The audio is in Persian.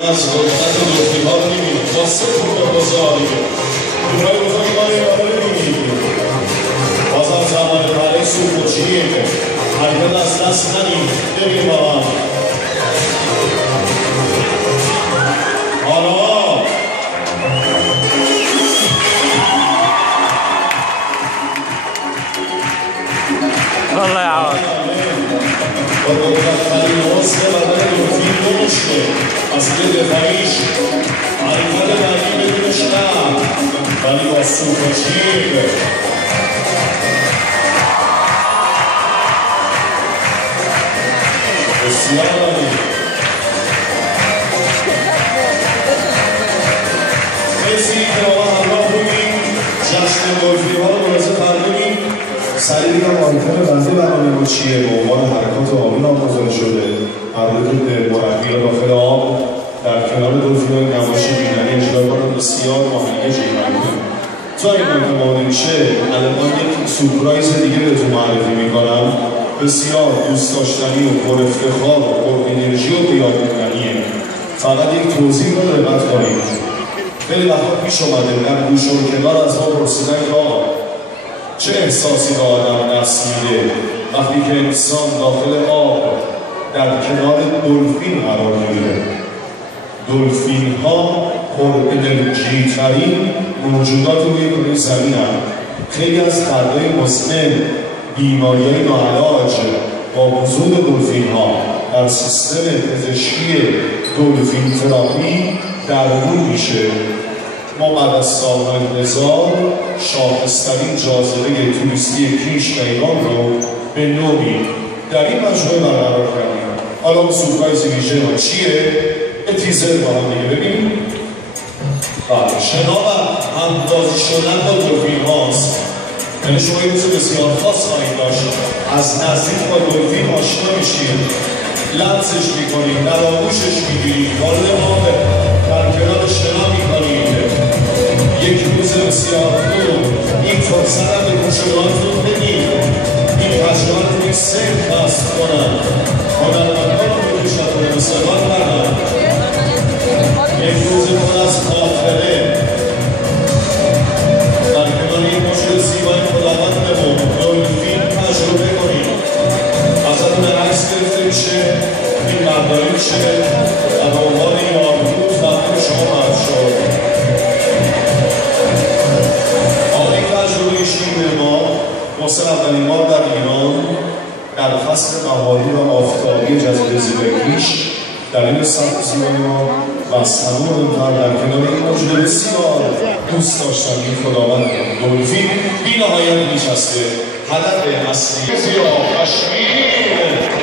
از قدرت دلفین‌ها رو می‌بینید با سه توپ بزرگ دورای بزرگی ما رو می‌بینید بازم زمان برای سوپوچی حرکت از دست ندید ببینید با هم حالا والله يعوض با قدرت‌ترین حسن بدن دلفین نمیشه از یه دفاعیش حرکت بعدی بدون شرم ولی با سوپوچی بسیار عالی مرسی که با ما همراه بودیم جشن دلفین‌ها رو ملاحظه فرمودیم سریع دیگه معرفه بنده برنامه ما چیه به عنوان حرکات آبی نامگذاری شده قراره که مربی‌ها داخل آب در کنار دلفین‌های نمایش بینایی اجرا کنن بسیار ماهیگه جیرانی کنن تا این ممکنه میشه الان یک سورپرایز دیگه بهتون معرفی میکنم بسیار دوست داشتنی و پر افتخار و پر انرژی و بی‌یادماندنیه فقط یک توضیح رو دقت کنید خیلی وقتا پیش اومده در گوش و کنار از ما پرسیدن که چه احساسی به آدم دست میده وقتی که انسان داخل آب در کنار دلفین قرار میگیره دلفین ها پر انرژی ترین موجودات روی کره زمین هستند خیلی از دردهای مزمن بیماری‌های ناعلاج با وجود دلفین ها در سیستم پزشکی دلفین تراپی درمون میشه ما بعد از سال‌های هزار شاخص‌ترین جاذبه توریستی کیش ایران رو به نوعی در این مجموعه برقرار کردیم حالا سورپرایز ویژه ما چیه؟ به تیزر با هم دیگه ببینیم بله شنا و همبازی شدن با دلفین هاست یعنی شما یه روز بسیار خاص خواهید داشت از نزدیک با دلفین آشنا میشید لمسش میکنید در آغوشش میگیرید وارد آب در کنار شنا میکنید یک روز بسیار خوب این فرصت هم به کوچولوهاتون بدید این تجربه رو یک سیر کسب کنن هنرمندان رو به پیشتون استقبال کردن یک روز پر از خاطره در کنار این موجود زیبای خداوندمون دلفین تجربه کنید ازتون عکس گرفته میشه این برداری میشه و به عنوان یادبود تقدیم شما خواهد شد محسن اولین بار در ایران در فصل بهاری و آفتابی جزیره زیبکیش دلیل سبزی‌های ما و از تمام امتحان در کنار این موجود بسیار دوست داشتنی خداوند دلفین بی‌نهایت میچسبه هدف اصلی سیاه کشمیر